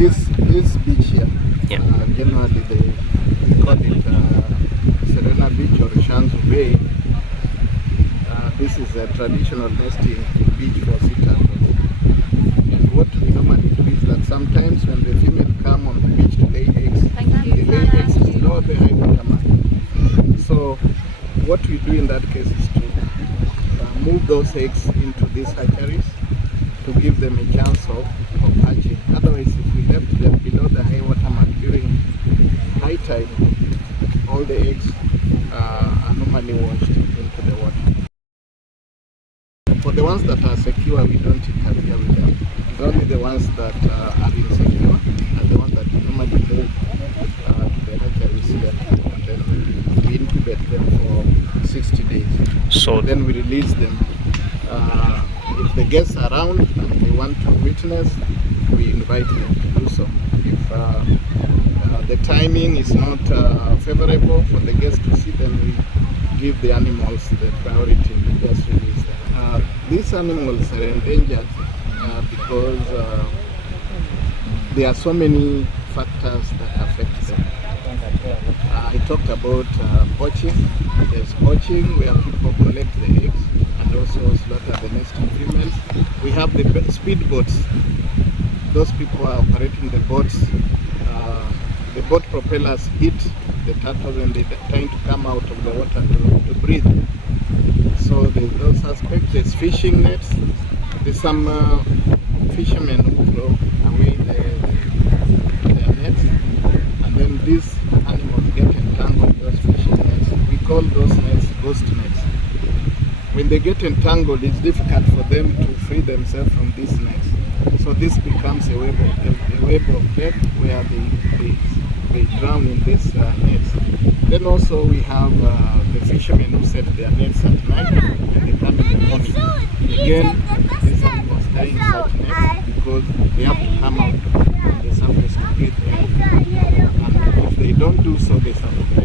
this beach here, Yeah. generally they call it Serena Beach or Shanzu Bay. This is a traditional nesting beach for sea turtles. And what we normally do is that sometimes when the female come on the beach to lay eggs, they lay eggs below the high water mark. So what we do in that case is to move those eggs into these hatcheries to give them a chance of hatching. Otherwise, if we left them below the high water mark during high tide, all the eggs are normally washed into the water. For the ones that are secure, we don't interfere with them. It's only the ones that are insecure and the ones that we normally move to the hatcheries here. And then we incubate them for 60 days. So Then we release them. If the guests are around and they want to witness, we invite them to do so. If the timing is not favorable for the guests to see, then we give the animals the priority to just release them. These animals are endangered because there are so many factors that affect them. I talked about poaching. There's poaching where people collect the eggs and also slaughter the nesting females. We have the speed boats. Those people are operating the boats. The boat propellers hit the turtles when they're trying to come out of the water to breathe. So there's those aspects. There's fishing nets. There's some fishermen who throw away their nets, and then these animals get entangled in those fishing nets. We call those nets ghost nets. When they get entangled, it's difficult for them to free themselves from these nets. So this becomes a web of death where they drown in these nets. Then also we have the fishermen who set their nets at night and they come in the morning. Again, these animals die in such nets because they have to come out on the surface to breathe air. And if they don't do so, they suffer.